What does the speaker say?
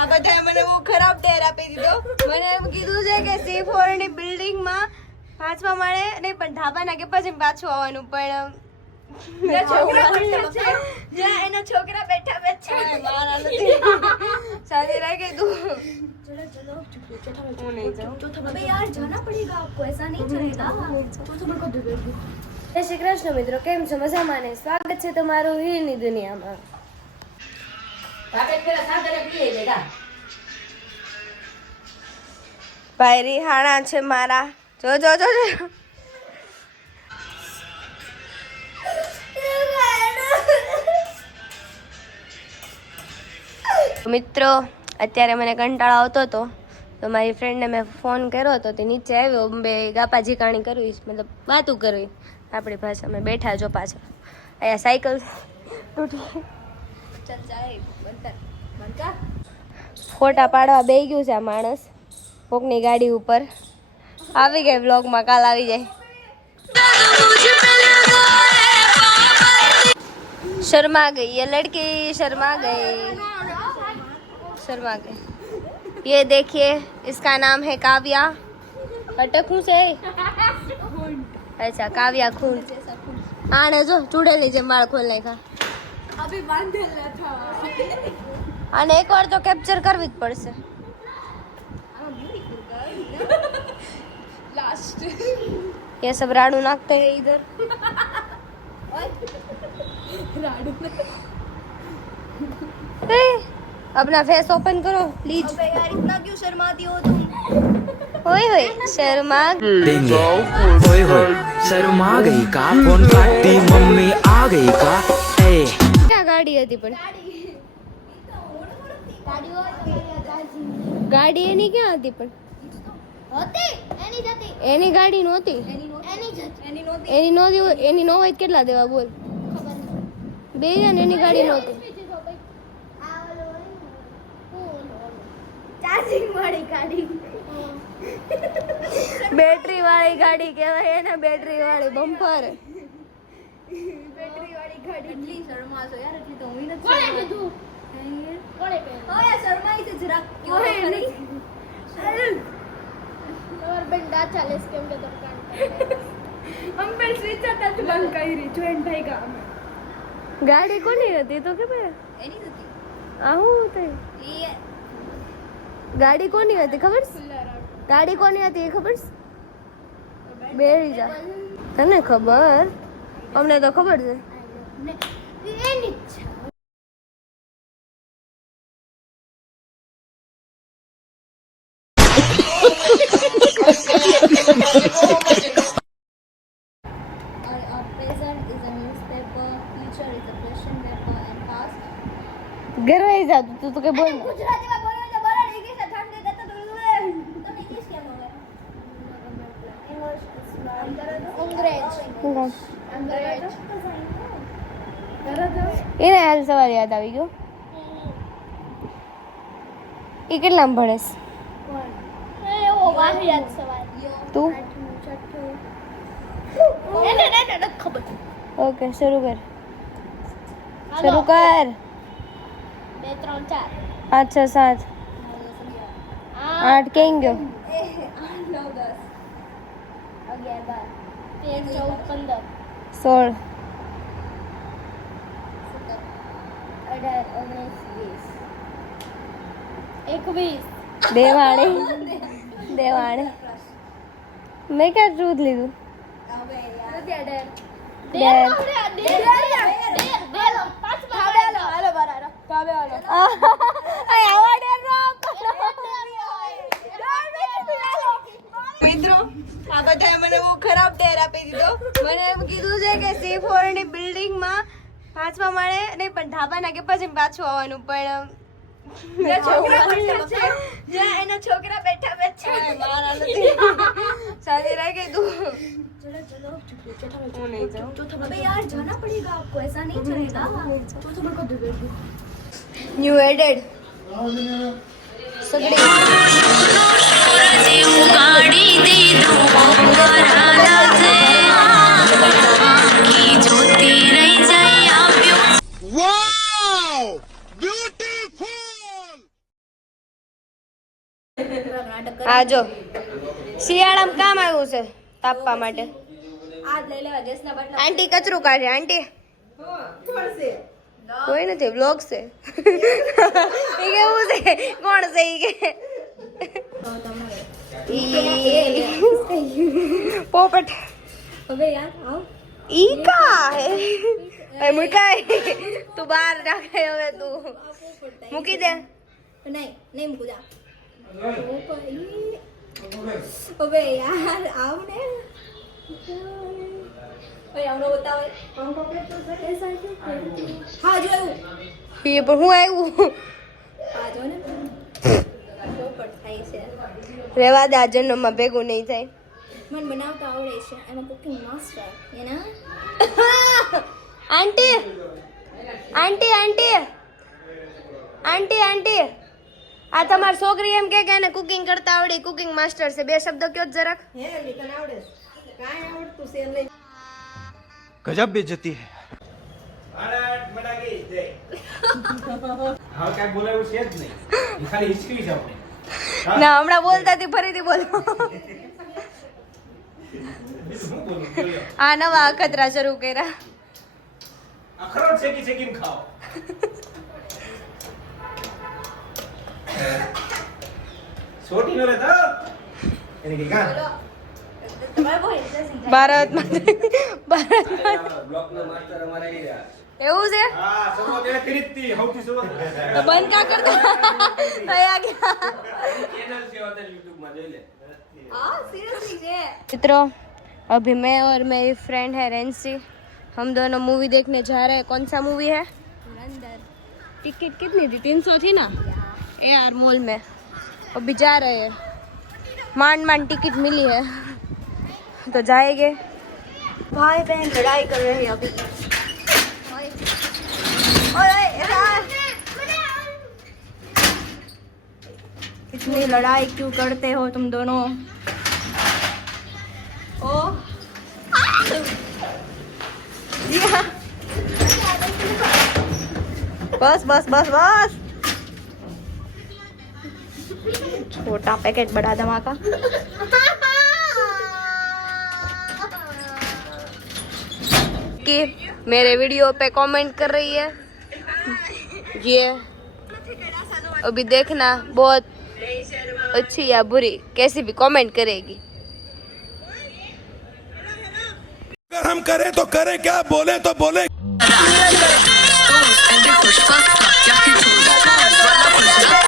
આ બધાએ મને બહુ ખરાબ ટેર આપી દીધો. મને એમ કીધું છે કે C4 ની બિલ્ડિંગ માં 5મા માળે નહીં પણ ધાબાના કે પછી પાછું આવવાનું પણ એના છોકરા બેઠા બેઠા મારા નથી સાજી રાખી તું. चलो चलो नहीं जाऊं अबे यार जाना पड़ेगा आपको ऐसा नहीं चलेगा तो मेरे को दे दे. જય શ્રી કૃષ્ણ મિત્રો, કેમ છો? મજામાં ને? સ્વાગત છે તમારું હીરની દુનિયામાં. ભાઈ રિહાણા છે મારા. જો જો જો મિત્રો, અત્યારે મને કંટાળો આવતો હતો તો મારી ફ્રેન્ડને મેં ફોન કર્યો હતો. તે નીચે આવ્યો, બે ગાપાજી કાણી કરવી, મતલબ વાતું કરવી આપણી ભાષામાં. બેઠા જો પાછળ અહીંયા સાયકલ તૂટી. ફોટા પાડવા બેસી ગયું છે આ માણસ કોકની ગાડી ઉપર. આવી ગઈ વ્લોગમાં, કાલ આવી જાય. शर्मा गई ये लड़की, शर्मा गई. ये देखिए, इसका नाम है काव्या. अटकू से अच्छा काव्या खून. आने जो चूड़ेली जे माळ खोल नाखा. अभी बांधेला था. आने एक बार तो कैप्चर करवी જ પડશે. लास्ट ये सब राडू नाखते हैं इधर. अपना फेस ओपन करो प्लीज. अबे यार इतना क्यों शर्माती हो तुम? होय होय शर्मा देंगे. होय होय शर्मा गई का फोन काटती मम्मी आ गई का. ए क्या गाड़ी હતી પણ ગાડી એની ક્યાં હતી પણ હતી એની ગાડી નહોતી. એની નો હોય કેટલા દેવા બોલ. બે ને એની ગાડી નહોતી. બેટરી વાળી ગાડી કહેવાય એને. બેટરી વાળી બમ્પર. બેટરી વાળી ગાડી. એટલી શરમાશો યાર, એટલી તો હું નથી. કોણે કીધું? કોણે કીધું? ઓય શરમાઈ છે જરાક. ઓય નહીં. તમાર બેન દા ચાલે કેમ કે દુકાન हम पे स्विच હતા તો બંધ કરી જોઈન ભાઈ ગામ. ગાડી કોની હતી તો કે ભાઈ એની હતી. આહું તે એ ગાડી કોની હતી ખબર છે? ગાડી કોની હતી એ ખબર છે? બેરી જા. તને ખબર? અમને તો ખબર છે. એની છે. ગરવાઈ જા તું તો કે બોલ. ગુજરાતીમાં બોલો તો બોલો. ઇંગ્લિશ ઠાક દે તો તમે ઇંગ્લિશ કેમ બોલે? અંગ્રેજ. એને હાલ સવારે યાદ આવી ગયો. એ કેટલામાં ભણેશ? તું? ઓકે શરૂ કર. 2 3 4 5 6 7 8 કેમ ગયો? 9 10 11 12 13 14 15 16 18 19 20 દેવાણે મેં ક્યાં દૂધ લીધું? મિત્રો, આ બધાએ મને બહુ ખરાબ ટેર આપી દીધો. મને એમ કીધું છે કે C4 ની બિલ્ડિંગ માં 5મા માળે નહીં પણ ધાબાના કે પછી પાછું આવવાનું પણ એના છોકરા બેઠા બેઠા મારા નથી સાજી રાખી તું. चलो चलो नहीं जाऊं अबे यार जाना पड़ेगा आपको ऐसा नहीं चलेगा तो मेरे को दे दे. न्यू एडेड सगड़ी આ જો શિયાળામાં કામ આવ્યું છે તાપવા માટે. આંટી કચરું કાઢે. આંટી કોઈ નથી, બ્લોગ છે. એ કેવું છે? કોણ છે ઈ કે? પોપટ. હવે યાર આવ ઈ કા હે? એ મુકાય. તું બહાર રાખે હવે. તું મૂકી દે. નહીં મૂકું જા હવે યાર આવ ને ભાઈ આવનો બતાવે હા જોયું એ પણ હું આવ્યું. હા જો ને પોપટ થાય છે. રેવા દે, આ જન્મમાં ભેગું નહીં થાય. મને બનાવતા આવડે છે. એમાં કુકિંગ માસ્ટર એના આંટી આંટી આંટી આંટી આંટી આ તમારી છોકરી એમ કે એને કુકિંગ કરતા આવડે, કુકિંગ માસ્ટર છે. બે શબ્દ કયો જરાક. હે તને આવડે કાંઈ આવડતું છે નહીં. गजब बेइज्जती है. ના હમણાં બોલતા હતી, ફરીથી બોલો. આ નવા અખતરા શરૂ કર્યા. અખરોટ શેકી શેકીને ખાઓ. છોટી નો રહેતા એને કે કા ભારતમાં બ્લોક નો માસ્ટર અમારે આવી રહ્યા. એવું છે હા શરૂઆત એને કરી હતી સૌથી શરૂઆત તો બંધ કા કરતા થયા ગયા. ચેનલ છે હોતા YouTube માં જોઈ લે. हाँ सीरियसली जे मित्रों अभी मैं और मेरी फ्रेंड है रेंसी, हम दोनों मूवी देखने जा रहे हैं. कौन सा मूवी है? धुरंधर. टिकट कितनी थी? 300 थी ना AR मॉल में. अभी जा रहे हैं, માંડ માંડ टिकट मिली है तो जाएंगे. भाई बहन लड़ाई कर रहे हैं अभी. ओए इतनी लड़ाई क्यों करते हो तुम दोनों? ओ बस बस बस बस. छोटा पैकेट बड़ा धमाका. कि मेरे वीडियो पे कमेंट कर रही है ये. अभी देखना बहुत अच्छी या बुरी कैसी भी कमेंट करेगी. अगर हम करें तो करें क्या, बोले तो बोले.